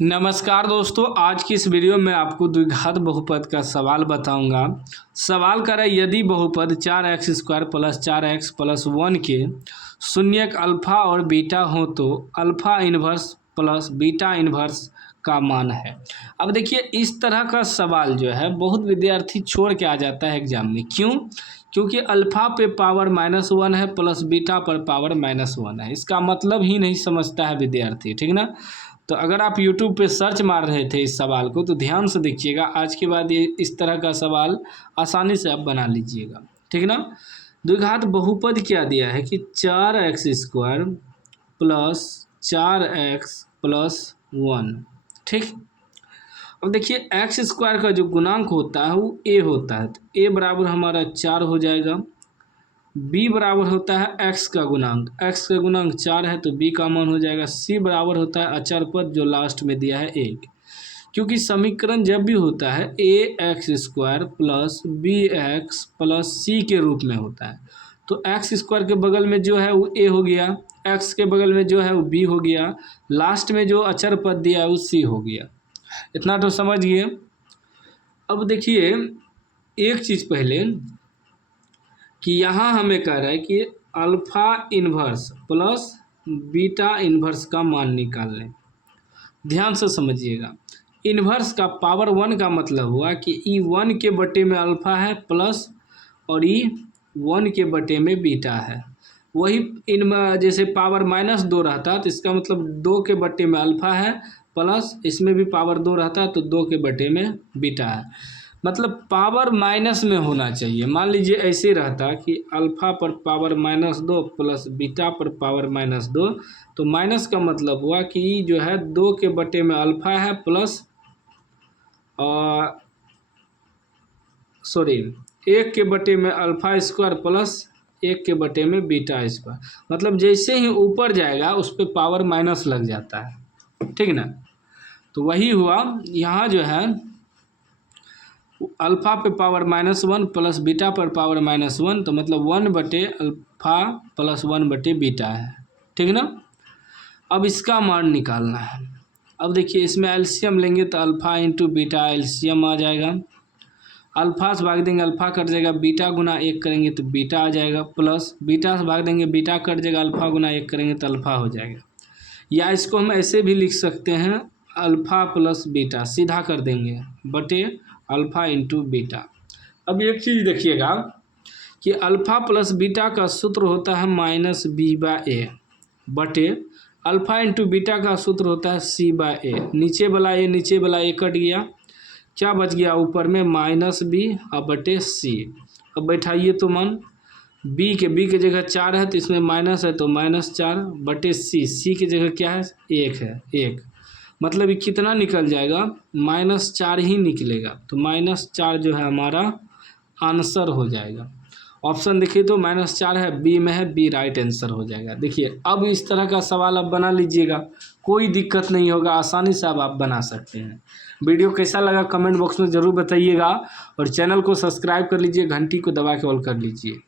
नमस्कार दोस्तों, आज की इस वीडियो में आपको द्विघात बहुपद का सवाल बताऊंगा। सवाल कर रहा है यदि बहुपद 4x² प्लस 4x प्लस 1 के शून्यक अल्फा और बीटा हो तो alpha inverse plus beta inverse का मान है। अब देखिए, इस तरह का सवाल जो है बहुत विद्यार्थी छोड़ के आ जाता है एग्जाम में। क्यों? क्योंकि अल्फा पे पावर -1 है प्लस बीटा पर पावर -1 है। इसका मतलब ही नहीं समझता है विद्यार्थी, ठीक ना। तो अगर आप YouTube पे सर्च मार रहे थे इस सवाल को तो ध्यान से देखिएगा। आज के बाद ये इस तरह का सवाल आसानी से आप बना लीजिएगा, ठीक ना। द्विघात बहुपद क्या दिया है कि 4x² प्लस 4x प्लस 1, ठीक। अब देखिए, x² का जो गुणांक होता है वो a होता है, तो a बराबर हमारा 4 हो जाएगा। b बराबर होता है x का गुणांक, x का गुणांक 4 है तो b का मान हो जाएगा। c बराबर होता है अचर पद जो लास्ट में दिया है 1, क्योंकि समीकरण जब भी होता है ax² plus bx plus c के रूप में होता है। तो x² के बगल में जो है वो a हो गया, x के बगल में जो है वो b हो गया, लास्ट में जो अचर पद दिया है वो c हो गया। इतना तो समझिए। अब देखिए एक चीज़ पहले कि यहाँ हमें कह रहा है कि alpha inverse plus beta inverse का मान निकाल लें। ध्यान से समझिएगा। इन्वर्स का पावर 1 का मतलब हुआ कि ई 1 के बटे में अल्फा है प्लस और ई 1 के बटे में बीटा है। वही जैसे पावर -2 रहता तो इसका मतलब 2 के बटे में अल्फा है प्लस इसमें भी पावर 2 रहता तो 2 के बटे में बीटा है। मतलब पावर माइनस में होना चाहिए। मान लीजिए ऐसे रहता कि अल्फा पर पावर -2 प्लस बीटा पर पावर -2, तो माइनस का मतलब हुआ कि जो है 2 के बटे में अल्फा है प्लस 1 के बटे में अल्फा स्क्वायर प्लस 1 के बटे में बीटा स्क्वायर। मतलब जैसे ही ऊपर जाएगा उस पर पावर माइनस लग जाता है, ठीक ना। तो वही हुआ यहाँ जो है अल्फ़ा पे पावर -1 प्लस बीटा पर पावर -1, तो मतलब 1 बटे अल्फ़ा प्लस 1 बटे बीटा है, ठीक ना। अब इसका मान निकालना है। अब देखिए इसमें एलसीएम लेंगे तो अल्फ़ा इंटू बीटा एलसीएम आ जाएगा। अल्फ़ा से भाग देंगे अल्फ़ा कट जाएगा, बीटा गुना 1 करेंगे तो बीटा आ जाएगा, प्लस बीटा से भाग देंगे बीटा कट जाएगा, अल्फ़ा गुना 1 करेंगे तो अल्फ़ा हो जाएगा। या इसको हम ऐसे भी लिख सकते हैं अल्फ़ा प्लस बीटा, सीधा कर देंगे बटे अल्फ़ा इंटू बीटा। अब एक चीज़ देखिएगा कि अल्फ़ा प्लस बीटा का सूत्र होता है -b/a बटे अल्फ़ा इंटू बीटा का सूत्र होता है c/a। नीचे वाला a कट गया, क्या बच गया ऊपर में -b और बटे c। अब बैठाइए तो मान b के जगह 4 है तो इसमें माइनस है तो -4 बटे c की जगह क्या है 1 है 1, मतलब ये कितना निकल जाएगा -4 ही निकलेगा। तो -4 जो है हमारा आंसर हो जाएगा। ऑप्शन देखिए तो -4 है, बी में है, बी राइट आंसर हो जाएगा। देखिए अब इस तरह का सवाल आप बना लीजिएगा, कोई दिक्कत नहीं होगा, आसानी से अब आप बना सकते हैं। वीडियो कैसा लगा कमेंट बॉक्स में ज़रूर बताइएगा और चैनल को सब्सक्राइब कर लीजिए, घंटी को दबा के ऑल कर लीजिए।